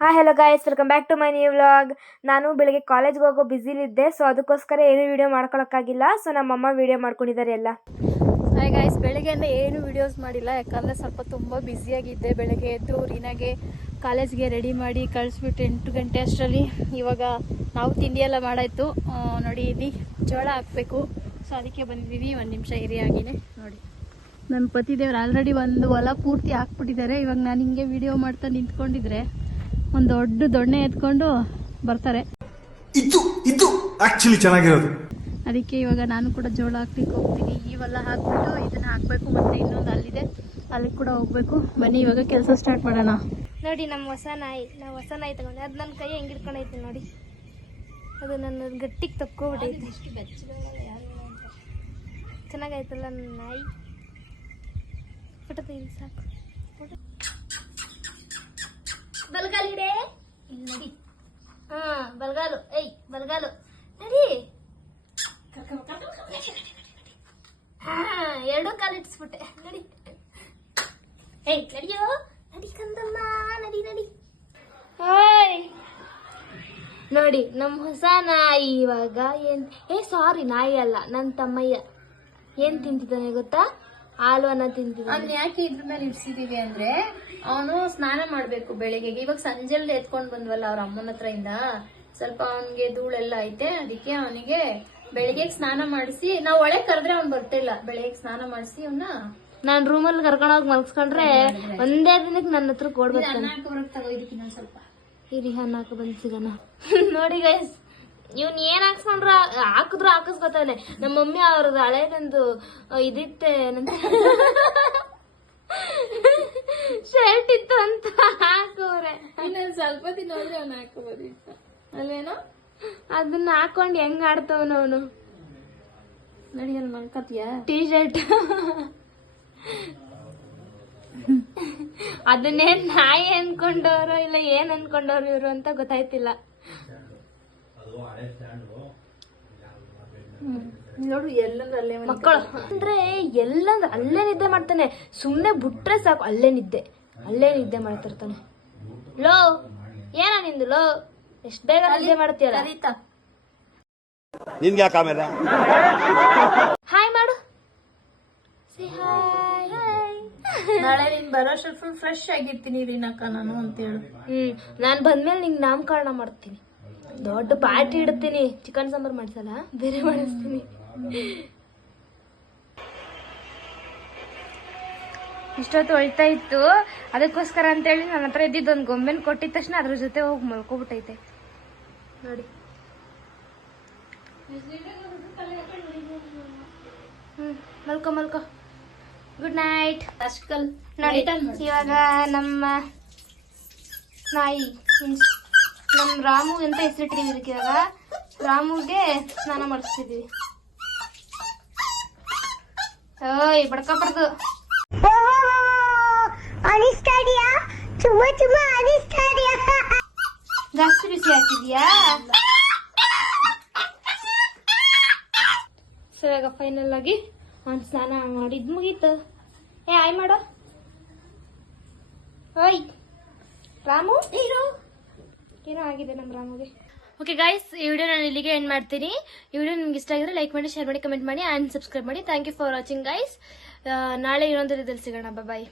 Hello guys, welcome back to my new vlog. ನಾನು ಬೆಳಗ್ಗೆ ಕಾಲೇಜ್ಗೆ ಹೋಗೋ ಬ್ಯುಸಿಲಿದ್ದೆ, ಸೊ ಅದಕ್ಕೋಸ್ಕರ ಏನು ವಿಡಿಯೋ ಮಾಡ್ಕೊಳಕ್ಕಾಗಿಲ್ಲ. ಸೊ ನಮ್ಮಮ್ಮ ವಿಡಿಯೋ ಮಾಡ್ಕೊಂಡಿದ್ದಾರೆ ಎಲ್ಲ. ಹಾಯ್ ಗಾಯ್ಸ್, ಬೆಳಗ್ಗೆಯಿಂದ ಏನು ವಿಡಿಯೋಸ್ ಮಾಡಿಲ್ಲ, ಯಾಕಂದರೆ ಸ್ವಲ್ಪ ತುಂಬ ಬ್ಯುಸಿಯಾಗಿದ್ದೆ. ಬೆಳಗ್ಗೆ ಎದ್ದು ರೀನಾಗೆ ಕಾಲೇಜ್ಗೆ ರೆಡಿ ಮಾಡಿ ಕಳಿಸ್ಬಿಟ್ಟು 8 ಗಂಟೆ ಅಷ್ಟರಲ್ಲಿ ಇವಾಗ ನಾವು ತಿಂಡಿ ಎಲ್ಲ ಮಾಡಾಯಿತು. ನೋಡಿ, ಇಲ್ಲಿ ಜೋಳ ಹಾಕಬೇಕು, ಸೊ ಅದಕ್ಕೆ ಬಂದಿದ್ದೀವಿ. 1 ನಿಮಿಷ ಇರಿ ಆಗಿನೇ. ನೋಡಿ, ನನ್ನ ಪತಿದೇವ್ರು ಆಲ್ರೆಡಿ ಒಂದು ಹೊಲ ಪೂರ್ತಿ ಹಾಕ್ಬಿಟ್ಟಿದ್ದಾರೆ. ಇವಾಗ ನಾನು ಹಿಂಗೆ ವಿಡಿಯೋ ಮಾಡ್ತಾ ನಿಂತ್ಕೊಂಡಿದ್ರೆ ಒಂದು ದೊಡ್ಡ ದೊಣ್ಣೆ ಎತ್ಕೊಂಡು ಬರ್ತಾರೆ. ಇದು ಆಕ್ಚುಲಿ ಚೆನ್ನಾಗಿರೋದು. ಅದಕ್ಕೆ ಇವಾಗ ನಾನು ಕೂಡ ಜೋಳ ಹಾಕ್ಲಿಕ್ಕೆ ಹೋಗ್ತೀನಿ. ಇವೆಲ್ಲ ಹಾಕ್ಬಿಟ್ಟು ಇದನ್ನ ಹಾಕ್ಬೇಕು, ಮತ್ತೆ ಇನ್ನೊಂದು ಅಲ್ಲಿದೆ, ಅಲ್ಲಿಗೆ ಕೂಡ ಹೋಗ್ಬೇಕು. ಬನ್ನಿ ಇವಾಗ ಕೆಲಸ ಸ್ಟಾರ್ಟ್ ಮಾಡೋಣ. ನೋಡಿ, ನಮ್ಮ ಹೊಸ ನಾಯಿ, ನಾವು ಹೊಸ ನಾಯಿ ತಗೊಂಡೆ. ಅದು ನನ್ನ ಕೈ ಹೆಂಗೆ ಹಿಡ್ಕೊಂಡೈತಿ ನೋಡಿ, ಅದು ನನ್ನ ಗಟ್ಟಿಗೆ ತಕ್ಕೋಬಿಟ್ಟೈತಿ. ಚೆನ್ನಾಗೈತಲ್ಲ ನನ್ನ ನಾಯಿ. ಫೋಟೋ ತೆಗಿ ಸಾಕು. ಬಲ್ಗಾಲಿಡೆ ಇಲ್ಲಿ ನಡಿ. ಬಲ್ಗಾಲು, ಬಲ್ಗಾಲು ನಡಿ. ಎರಡು ಕಾಲು ಇಟ್ಸ್ಬಿಟ್ಟೆ. ನಡಿ, ನಡಿಯೋ, ನಡಿ ಕಂದಮ್ಮ, ನಡಿ ನಡಿ. ನೋಡಿ, ನಮ್ಮ ಹೊಸ ನಾಯಿ ಇವಾಗ ಸಾರಿ, ನಾಯಿ ಅಲ್ಲ, ನನ್ನ ತಮ್ಮಯ್ಯ ಏನ್ ತಿಂತಿದ್ದಾನೆ ಗೊತ್ತಾ? ಹಾಲು ಅನ್ನ ತಿಂತಿದ್ದಾನೆ. ಅವ್ನು ಯಾಕೆ ಇದ್ರ ಮೇಲೆ ಇಡ್ಸಿದೀವಿ ಅಂದ್ರೆ, ಅವನು ಸ್ನಾನ ಮಾಡ್ಬೇಕು ಬೆಳಿಗ್ಗೆಗೆ. ಇವಾಗ ಸಂಜೆಲ್ ಎತ್ಕೊಂಡ್ ಬಂದ್ವಲ್ಲ ಅವ್ರ ಅಮ್ಮನ ಹತ್ರ ಇಂದ, ಸ್ವಲ್ಪ ಅವನಿಗೆ ಧೂಳೆಲ್ಲ ಐತೆ. ಅದಕ್ಕೆ ಅವನಿಗೆ ಬೆಳಿಗ್ಗೆ ಸ್ನಾನ ಮಾಡಿಸಿ, ನಾವ್ ಒಳಗೆ ಕರೆದ್ರೆ ಅವ್ನು ಬರ್ತಿಲ್ಲ. ಬೆಳಿಗ್ಗೆ ಸ್ನಾನ ಮಾಡಿಸಿ ಅವನ್ನ ನಾನ್ ರೂಮಲ್ಲಿ ಕರ್ಕೊಂಡೋಗಿ ಮಲ್ಸ್ಕೊಂಡ್ರೆ ಒಂದೇ ದಿನಕ್ಕೆ ನನ್ನ ಹತ್ರ ಕೊಡ್ಬೇಕು. ತಗೋದಕ್ಕೆ ಇನ್ನೊಂದ್ ಸ್ವಲ್ಪ ಹಿರಿ ಅನ್ನ ಹಾಕ ಬಂದ್ ಸಿಗೋಣ. ನೋಡಿ ಗೈಸ್, ಇವ್ನ್ ಏನ್ ಹಾಕ್ಸ್ಕೊಂಡ್ರ ಹಾಕಿದ್ರು ಹಾಕಿಸ್ಕೊತಾನೆ. ನಮ್ಮ ಮಮ್ಮಿ ಅವ್ರದ್ದು ಹಳೇದೊಂದು ಇದಿತ್ತೆ, ಶರ್ಟ್ ಇತ್ತು ಅಂತ ಹಾಕೋರೆ. ಇನ್ನೊಂದ್ ಸ್ವಲ್ಪ ದಿನ ಹೋದ್ರೆ ಅವ್ನು ಹಾಕೋಬೋದು ಅಲ್ಲೇನೋ. ಅದನ್ನ ಹಾಕೊಂಡ್ ಹೆಂಗ್ ಆಡ್ತವನ ಅವನು. ನಡಿ, ಅಲ್ಲಿ ಮಲ್ಕತ್ತೀಯ? ಟೀ ಶರ್ಟ್ ಅದನ್ನೇ ನಾಯಿ ಅನ್ಕೊಂಡವ್ರು ಇಲ್ಲ ಏನ್ ಅನ್ಕೊಂಡವ್ರು ಇವ್ರು ಅಂತ ಗೊತ್ತಾಯ್ತಿಲ್ಲ. ನೋಡು, ಎಲ್ಲಂದ್ರೆ ಮಕ್ಕಳು ಅಂದ್ರೆ ಎಲ್ಲಂದ್ರೆ ಅಲ್ಲೇ ನಿದ್ದೆ ಮಾಡ್ತಾನೆ. ಸುಮ್ನೆ ಬಿಟ್ರೆ ಸಾಕು, ಅಲ್ಲೇ ನಿದ್ದೆ ಮಾಡ್ತಿರ್ತಾನೆ. ಲೋ, ಏನ ನಿಂದು ಲೋ, ಎಷ್ಟ್ ಬೇಗ ನಿದ್ದೆ ಮಾಡ್ತೀಯಲ್ಲ. ನಿನ್ಗೆ ಯಾಕೆ ಆಮೇಲೆ ಹಾಯ್ ಮಾಡು. ಹಾಯ್. ನಾಳೆ ನೀನ್ ಬರೋ ಫುಲ್ ಫ್ರೆಶ್ ಆಗಿರ್ತೀನಿ ರೀನಕ್ಕ ನಾನು ಅಂತ ಹೇಳು. ನಾನ್ ಬಂದ್ಮೇಲೆ ನಿಂಗೆ ನಾಮಕರಣ ಮಾಡ್ತೀನಿ, ದೊಡ್ಡ ಪಾರ್ಟಿ ಇಡ್ತೀನಿ. ಚಿಕನ್ ಸಾಂಬಾರ್ ಮಾಡಿಸಲ್ಲ, ಬೇರೆ ಮಾಡಿಸ್ತೀನಿ. ಇಷ್ಟೊತ್ತು ಹೊಯ್ತಾ ಇತ್ತು, ಅದಕ್ಕೋಸ್ಕರ ಅಂತೇಳಿ ನನ್ನ ಹತ್ರ ಇದ್ದಿದ್ದು ಒಂದು ಗೊಂಬೆನ್ ಕೊಟ್ಟಿದ ತಕ್ಷಣ ಅದ್ರ ಜೊತೆ ಹೋಗಿ ಮಲ್ಕೊಬಿಟ್ಟೈತೆ ನೋಡಿ. ಮಲ್ಕೊ. Good night. ನೋಡಿ, ಇವಾಗ ನಮ್ಮ ನಾಯಿ ನಮ್ ರಾಮು ಅಂತ ಹೆಸರಿಟ್ಟಿದೀವಿ. ಇದಕ್ಕೆ ಇವಾಗ ರಾಮುಗೆ ಸ್ನಾನ ಮಾಡಿಸ್ತಿದೀವಿ. ಓಯ್, ಬಡ್ಕಬಾರ್ದು. ಜಾಸ್ತಿ ಬಿಸಿ ಹಾಕಿದ್ಯಾ? ಸೊ ಇವಾಗ ಫೈನಲ್ ಆಗಿ ಅವ್ನು ಸ್ನಾನ ಮಾಡಿದ್ ಮುಗೀತು. ಆಯ್ ಮಾಡೋ. ಓಯ್ ರಾಮು, ಏನೋ ಆಗಿದೆ ನಮ್ಮ ರಾಮುಗೆ. ಓಕೆ ಗೈಸ್, ಈ ವಿಡಿಯೋ ನಾನು ಇಲ್ಲಿಗೆ ಎಂಡ್ ಮಾಡ್ತೀನಿ. ಈ ವಿಡಿಯೋ ನಿಮ್ಗೆ ಇಷ್ಟ ಆಗಿದ್ರೆ ಲೈಕ್ ಮಾಡಿ, ಶೇರ್ ಮಾಡಿ, ಕಮೆಂಟ್ ಮಾಡಿ, ಆ್ಯಂಡ್ ಸಬ್ಸ್ಕ್ರೈಬ್ ಮಾಡಿ. Thank you for watching guys. ನಾಳೆ ಇನ್ನೊಂದು ರೀತಿಯಲ್ಲಿ ಸಿಗೋಣ. ಬಾಯ್.